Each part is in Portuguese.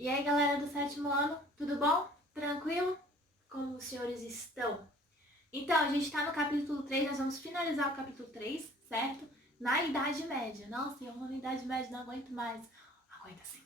E aí, galera do sétimo ano, tudo bom? Tranquilo? Como os senhores estão? Então, a gente está no capítulo 3, nós vamos finalizar o capítulo 3, certo? Na Idade Média. Nossa, eu amo na Idade Média, não aguento mais. Aguenta sim,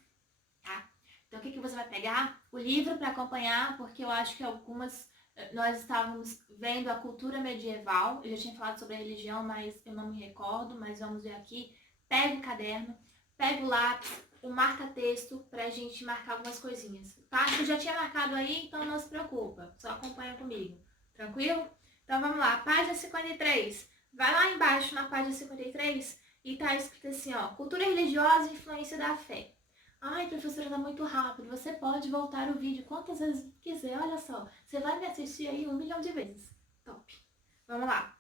tá? Então, o que você vai pegar? O livro para acompanhar, porque eu acho que algumas... Nós estávamos vendo a cultura medieval, eu já tinha falado sobre a religião, mas eu não me recordo, mas vamos ver aqui. Pega o caderno, pega o lápis, o marca-texto pra gente marcar algumas coisinhas, tá? Eu já tinha marcado aí, então não se preocupa, só acompanha comigo, tranquilo? Então vamos lá, página 53. Vai lá embaixo na página 53 e tá escrito assim, ó, cultura religiosa e influência da fé. Ai, professora, tá muito rápido. Você pode voltar o vídeo quantas vezes quiser, olha só. Você vai me assistir aí 1 milhão de vezes. Top. Vamos lá.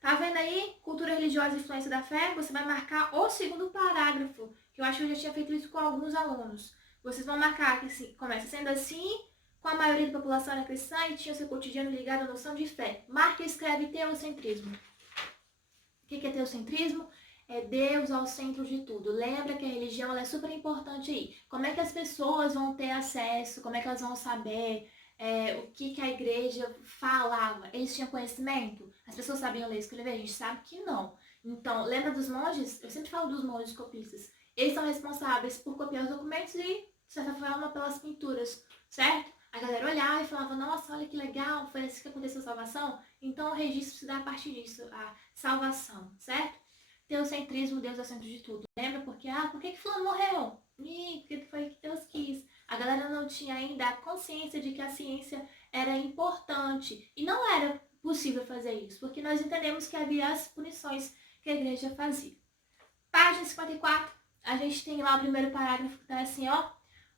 Tá vendo aí? Cultura religiosa e influência da fé? Você vai marcar o segundo parágrafo, que eu acho que eu já tinha feito isso com alguns alunos. Vocês vão marcar que assim, começa sendo assim, com a maioria da população era cristã e tinha seu cotidiano ligado à noção de fé. Marca e escreve teocentrismo. O que é teocentrismo? É Deus ao centro de tudo. Lembra que a religião ela é super importante aí. Como é que as pessoas vão ter acesso? Como é que elas vão saber o que a igreja falava? Eles tinham conhecimento? As pessoas sabiam ler e escrever? A gente sabe que não. Então, lembra dos monges? Eu sempre falo dos monges copistas. Eles são responsáveis por copiar os documentos e, de certa forma, pelas pinturas, certo? A galera olhava e falava, nossa, olha que legal, foi assim que aconteceu a salvação. Então, o registro se dá a partir disso, a salvação, certo? Teocentrismo, Deus é o centro de tudo. Lembra? Porque, por que fulano morreu? Porque foi que Deus quis. A galera não tinha ainda a consciência de que a ciência era importante. E não era possível fazer isso, porque nós entendemos que havia as punições que a igreja fazia. Página 54, a gente tem lá o primeiro parágrafo que está assim, ó.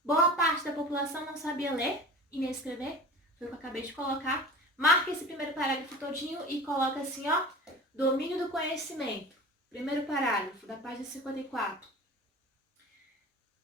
Boa parte da população não sabia ler e nem escrever. Foi o que eu acabei de colocar. Marca esse primeiro parágrafo todinho e coloca assim, ó. Domínio do conhecimento. Primeiro parágrafo da página 54.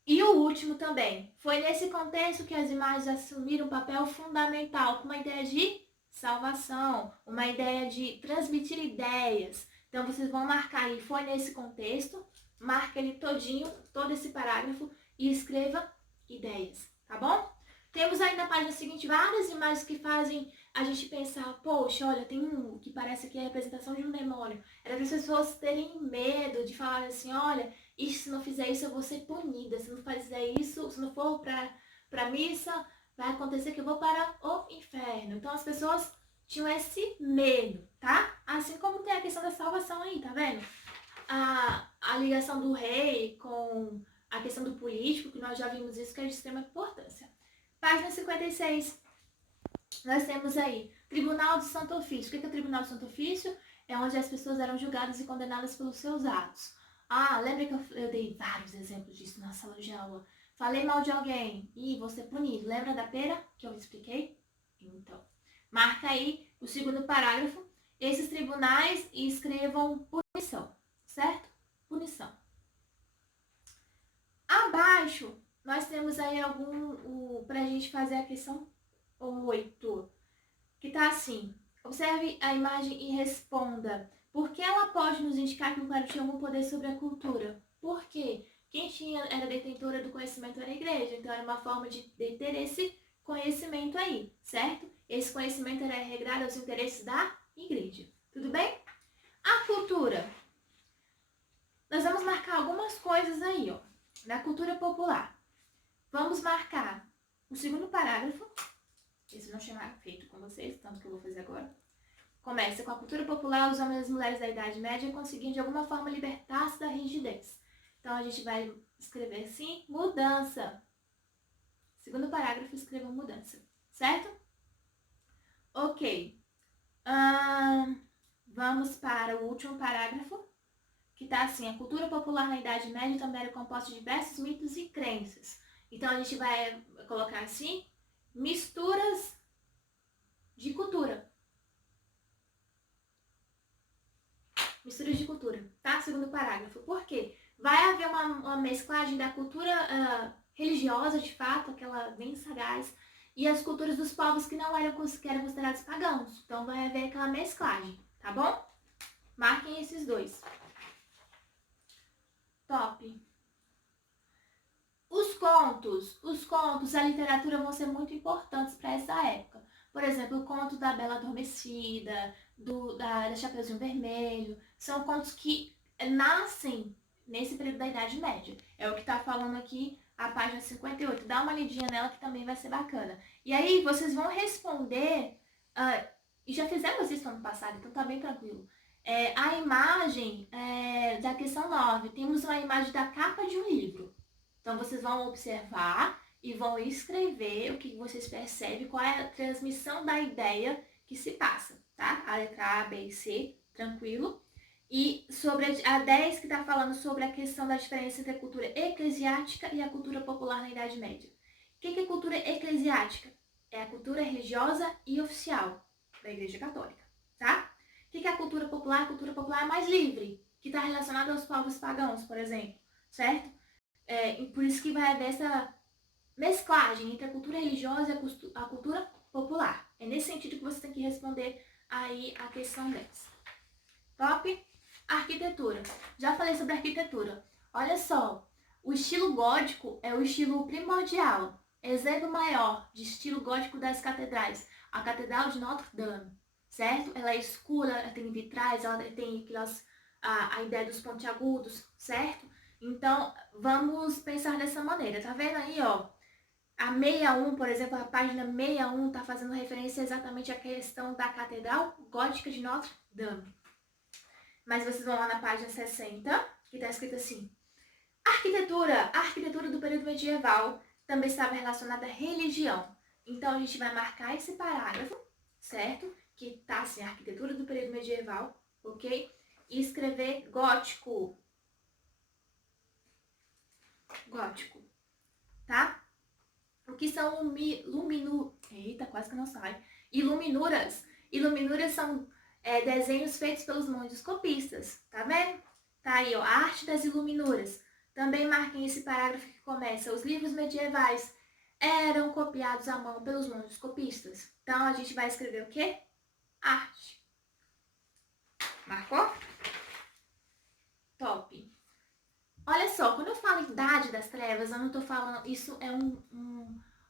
E o último também. Foi nesse contexto que as imagens assumiram um papel fundamental, com uma ideia de salvação, uma ideia de transmitir ideias. Então vocês vão marcar aí, foi nesse contexto, marca ele todinho, todo esse parágrafo e escreva ideias, tá bom? Temos aí na página seguinte várias imagens que fazem a gente pensar, poxa, olha, tem um que parece que é a representação de um demônio. Era para as pessoas terem medo de falar assim, olha, se não fizer isso eu vou ser punida, se não fizer isso, se não for pra missa, vai acontecer que eu vou para o inferno. Então as pessoas tinham esse medo, tá? Assim como tem a questão da salvação aí, tá vendo? A ligação do rei com a questão do político, que nós já vimos isso, que é de extrema importância. Página 56. Nós temos aí Tribunal do Santo Ofício. O que é o Tribunal do Santo Ofício? É onde as pessoas eram julgadas e condenadas pelos seus atos. Lembra que eu dei vários exemplos disso na sala de aula? Falei mal de alguém e vou ser punido. Lembra da pena que eu expliquei? Então, marca aí o segundo parágrafo. Esses tribunais e escrevam punição, certo? Punição. Abaixo, nós temos aí pra gente fazer a questão 8, que tá assim. Observe a imagem e responda. Por que ela pode nos indicar que o clero tinha algum poder sobre a cultura? Por quê? Quem era detentora do conhecimento era a igreja, então era uma forma de deter esse conhecimento aí, certo? Esse conhecimento era regrado aos interesses da igreja. Tudo bem? A cultura. Nós vamos marcar algumas coisas aí, ó, na cultura popular. Vamos marcar o segundo parágrafo. Esse eu não tinha feito com vocês, tanto que eu vou fazer agora. Começa com a cultura popular, os homens e as mulheres da Idade Média conseguiam de alguma forma libertar-se da rigidez. Então a gente vai escrever assim, mudança. Segundo parágrafo, escreva mudança, certo? Ok. Vamos para o último parágrafo, que está assim, a cultura popular na Idade Média também era composta de diversos mitos e crenças. Então a gente vai colocar assim, misturas de cultura. Misturas de cultura, tá? Segundo parágrafo. Por quê? Vai haver uma mesclagem da cultura religiosa, de fato, aquela bem sagaz, e as culturas dos povos que não eram considerados pagãos. Então vai haver aquela mesclagem, tá bom? Marquem esses dois. Top. Os Os contos, a literatura vão ser muito importantes para essa época. Por exemplo, o conto da Bela Adormecida, da Chapeuzinho Vermelho, são contos que nascem nesse período da Idade Média. É o que está falando aqui a página 58. Dá uma lidinha nela que também vai ser bacana. E aí vocês vão responder, e já fizemos isso no ano passado, então tá bem tranquilo. A imagem da questão 9, temos uma imagem da capa de um livro. Então vocês vão observar e vão escrever o que vocês percebem, qual é a transmissão da ideia que se passa, tá? A letra A, B e C, tranquilo. E sobre a 10 que está falando sobre a questão da diferença entre a cultura eclesiástica e a cultura popular na Idade Média. O que é cultura eclesiástica? É a cultura religiosa e oficial da Igreja Católica, tá? O que é a cultura popular? A cultura popular é mais livre, que está relacionada aos povos pagãos, por exemplo, certo? E por isso que vai haver essa mesclagem entre a cultura religiosa e a cultura popular. É nesse sentido que você tem que responder aí a questão 10. Top? Arquitetura. Já falei sobre arquitetura. Olha só, o estilo gótico é o estilo primordial. Exemplo maior de estilo gótico das catedrais. A Catedral de Notre Dame, certo? Ela é escura, ela tem vitrais, ela tem a ideia dos pontiagudos, certo? Então, vamos pensar dessa maneira. Tá vendo aí, ó? A 61, por exemplo, a página 61 tá fazendo referência exatamente à questão da Catedral Gótica de Notre Dame. Mas vocês vão lá na página 60, que está escrito assim: a arquitetura do período medieval também estava relacionada à religião. Então a gente vai marcar esse parágrafo, certo? Que está assim, a arquitetura do período medieval, ok? E escrever gótico. Gótico, tá? O que são Eita, quase que não sai. Iluminuras. Iluminuras são desenhos feitos pelos mondoscopistas, tá vendo? Tá aí, ó, a arte das iluminuras. Também marquem esse parágrafo que começa: os livros medievais eram copiados à mão pelos mondoscopistas. Então, a gente vai escrever o quê? Arte. Marcou? Top. Olha só, quando eu falo Idade das Trevas, eu não tô falando... Isso é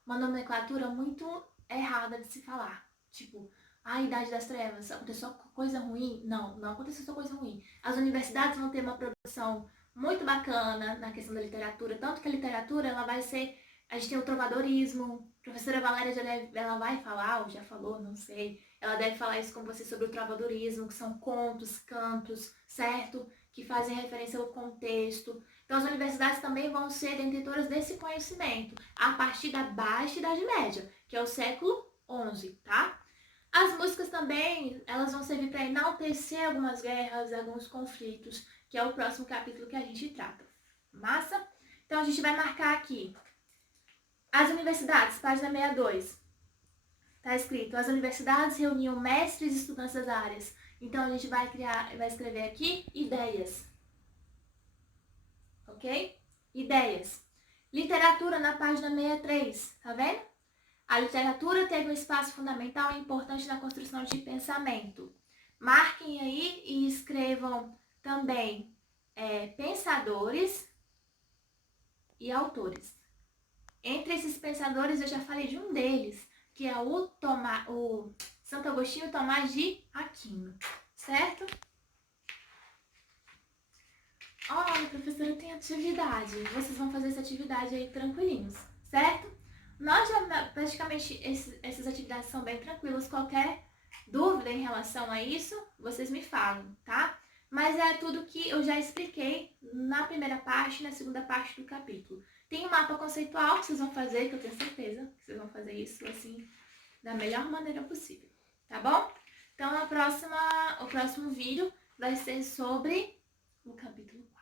uma nomenclatura muito errada de se falar. Tipo, a Idade das Trevas, aconteceu coisa ruim? Não, não aconteceu só coisa ruim. As universidades vão ter uma produção muito bacana na questão da literatura, tanto que a literatura, ela vai ser... A gente tem o trovadorismo, a professora Valéria ela vai falar, ou já falou, não sei. Ela deve falar isso com você sobre o trovadorismo, que são contos, cantos, certo? Que fazem referência ao contexto. Então, as universidades também vão ser detentoras desse conhecimento, a partir da Baixa Idade Média, que é o século XI, tá? As músicas também, elas vão servir para enaltecer algumas guerras, alguns conflitos, que é o próximo capítulo que a gente trata. Massa? Então, a gente vai marcar aqui. As universidades, página 62. Tá escrito: as universidades reuniam mestres e estudantes das áreas. Então, a gente vai escrever aqui ideias. Ok? Ideias. Literatura na página 63, tá vendo? A literatura teve um espaço fundamental e importante na construção de pensamento. Marquem aí e escrevam também pensadores e autores. Entre esses pensadores, eu já falei de um deles, que é o Santo Agostinho Tomás de Aquino, certo? Olha, professora, tem atividade. Vocês vão fazer essa atividade aí tranquilinhos, certo? Nós já, praticamente, essas atividades são bem tranquilas. Qualquer dúvida em relação a isso, vocês me falam, tá? Mas é tudo que eu já expliquei na primeira parte e na segunda parte do capítulo. Tem um mapa conceitual que vocês vão fazer, que eu tenho certeza que vocês vão fazer isso, assim, da melhor maneira possível, tá bom? Então, o próximo vídeo vai ser sobre o capítulo 4.